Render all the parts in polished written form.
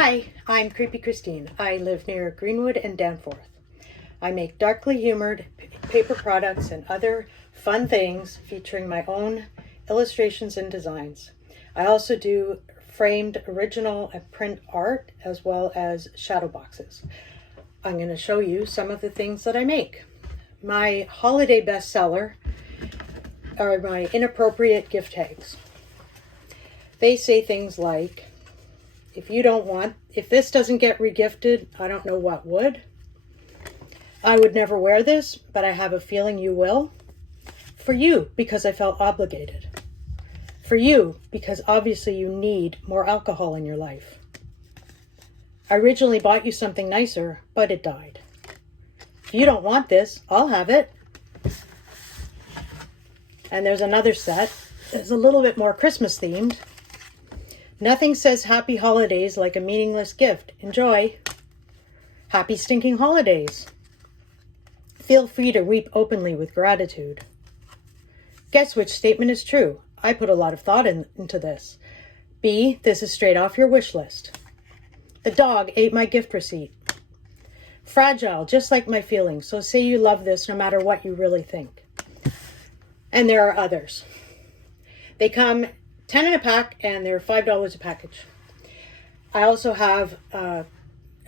Hi, I'm Creepy Christine. I live near Greenwood and Danforth. I make darkly humored paper products and other fun things featuring my own illustrations and designs. I also do framed original and print art as well as shadow boxes. I'm going to show you some of the things that I make. My holiday bestseller are my inappropriate gift tags. They say things like, if this doesn't get regifted, I don't know what would. I would never wear this, but I have a feeling you will. For you, because I felt obligated. For you, because obviously you need more alcohol in your life. I originally bought you something nicer, but it died. If you don't want this, I'll have it. And there's another set. It's a little bit more Christmas themed. Nothing says happy holidays like a meaningless gift. Enjoy. Happy stinking holidays. Feel free to weep openly with gratitude. Guess which statement is true? I put a lot of thought into this. B, this is straight off your wish list. The dog ate my gift receipt. Fragile, just like my feelings, so say you love this no matter what you really think. And there are others. They come 10 in a pack and they're $5 a package. I also have, I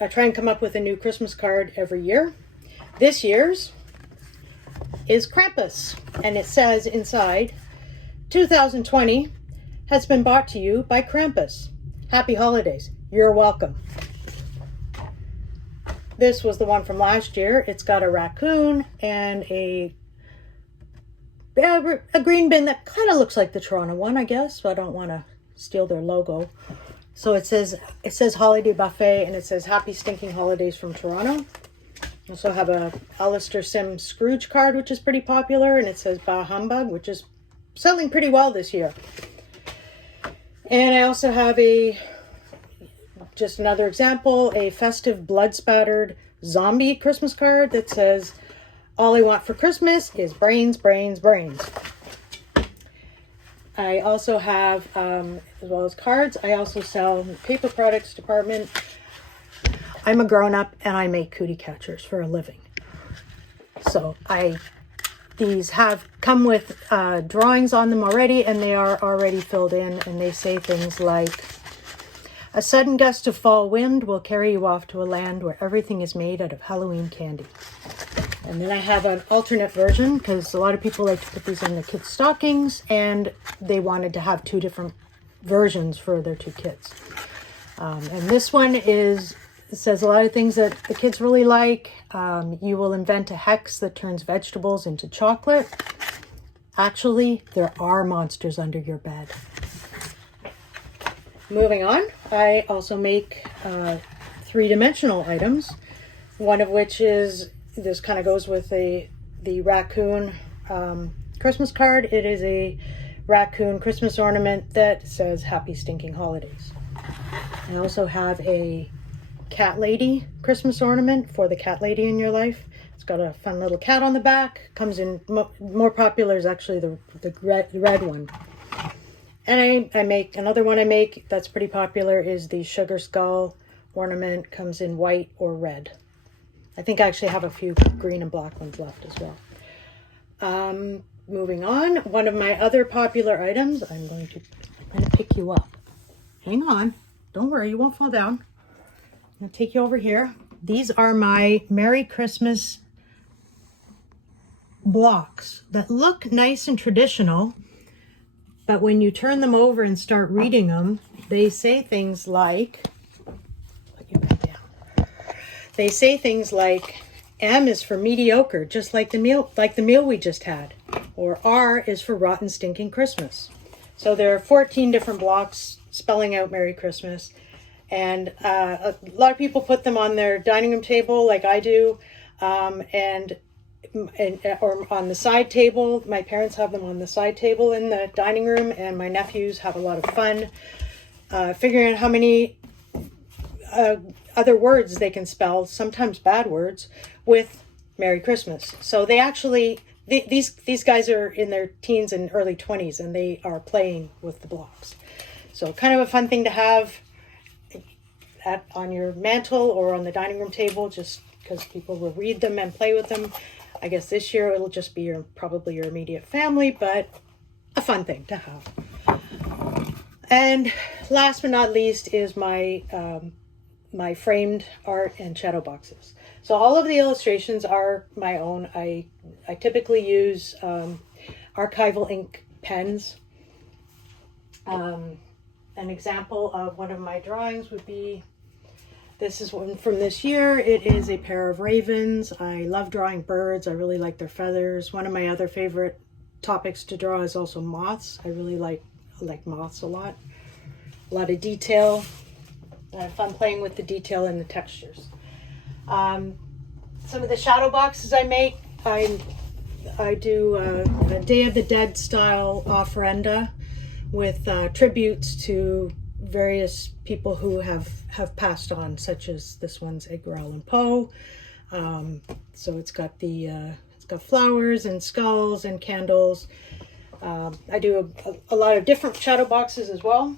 try and come up with a new Christmas card every year. This year's is Krampus, and it says inside, 2020 has been brought to you by Krampus. Happy holidays. You're welcome. This was the one from last year. It's got a raccoon and a green bin that kind of looks like the Toronto one, I guess. So I don't want to steal their logo. So it says holiday buffet, and it says happy stinking holidays from Toronto. I also have a Alistair Sim Scrooge card, which is pretty popular, and it says Bah Humbug, which is selling pretty well this year. And I also have just another example, a festive blood spattered zombie Christmas card that says, all I want for Christmas is brains, brains, brains. I also have, as well as cards, I also sell in the paper products department. I'm a grown-up and I make cootie catchers for a living. So these have come with drawings on them already, and they are already filled in, and they say things like, a sudden gust of fall wind will carry you off to a land where everything is made out of Halloween candy. And then I have an alternate version because a lot of people like to put these in their kids' stockings, and they wanted to have two different versions for their two kids. And this one says a lot of things that the kids really like. You will invent a hex that turns vegetables into chocolate. Actually, there are monsters under your bed. Moving on, I also make three-dimensional items, one of which is, this kind of goes with the raccoon Christmas card. It is a raccoon Christmas ornament that says happy stinking holidays. I also have a cat lady Christmas ornament for the cat lady in your life. It's got a fun little cat on the back. Comes in, more popular is actually the red one. And I make, another one I make that's pretty popular is the sugar skull ornament. Comes in white or red. I think I actually have a few green and black ones left as well. Moving on, one of my other popular items, I'm going to pick you up. Hang on. Don't worry, you won't fall down. I'm going to take you over here. These are my Merry Christmas blocks that look nice and traditional, but when you turn them over and start reading them, they say things like, they say things like, M is for mediocre, just like the meal we just had. Or R is for rotten stinking Christmas. So there are 14 different blocks spelling out Merry Christmas. And a lot of people put them on their dining room table like I do. Or on the side table. My parents have them on the side table in the dining room, and my nephews have a lot of fun figuring out how many other words they can spell, sometimes bad words, with Merry Christmas. So they actually, these guys are in their teens and early 20s, and they are playing with the blocks. So kind of a fun thing to have. on your mantle or on the dining room table, just because people will read them and play with them. I guess this year it'll just be probably your immediate family, but a fun thing to have. And last but not least is my my framed art and shadow boxes. So all of the illustrations are my own. I typically use archival ink pens. An example of one of my drawings would be, this is one from this year. It is a pair of ravens. I love drawing birds. I really like their feathers. One of my other favorite topics to draw is also moths. I really like moths a lot. A lot of detail. I have fun playing with the detail and the textures. Some of the shadow boxes I make, I do a Day of the Dead style ofrenda with tributes to various people who have passed on, such as this one's Edgar Allan Poe. So it's got flowers and skulls and candles. I do a lot of different shadow boxes as well.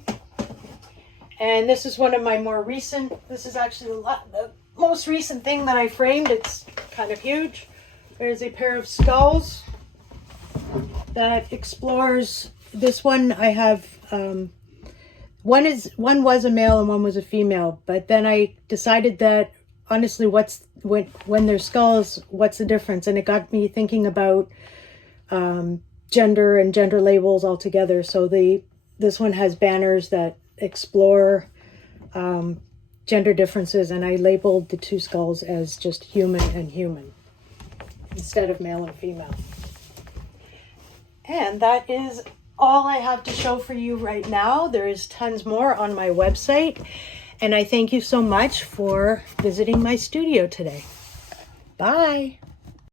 And this is one of my more recent, this is actually the most recent thing that I framed. It's kind of huge. There's a pair of skulls that explores. This one I have, one was a male and one was a female, but then I decided that honestly, when there's skulls, what's the difference? And it got me thinking about gender and gender labels altogether. So this one has banners that explore gender differences, and I labeled the two skulls as just human and human instead of male and female. And that is all I have to show for you right now. There is tons more on my website, and I thank you so much for visiting my studio today. Bye.